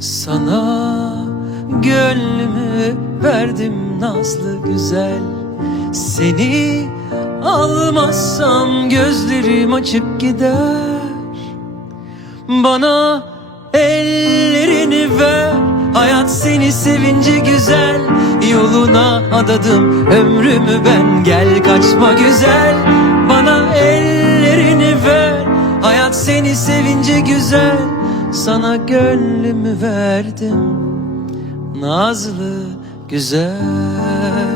Sana gönlümü verdim nazlı güzel. Seni almazsam gözlerim açık gider. Bana ellerini ver Hayat seni sevince güzel. Yoluna adadım ömrümü ben Gel kaçma güzel. Bana ellerini ver Hayat seni sevince güzel Sana gönlümü verdim. Nazlı güzel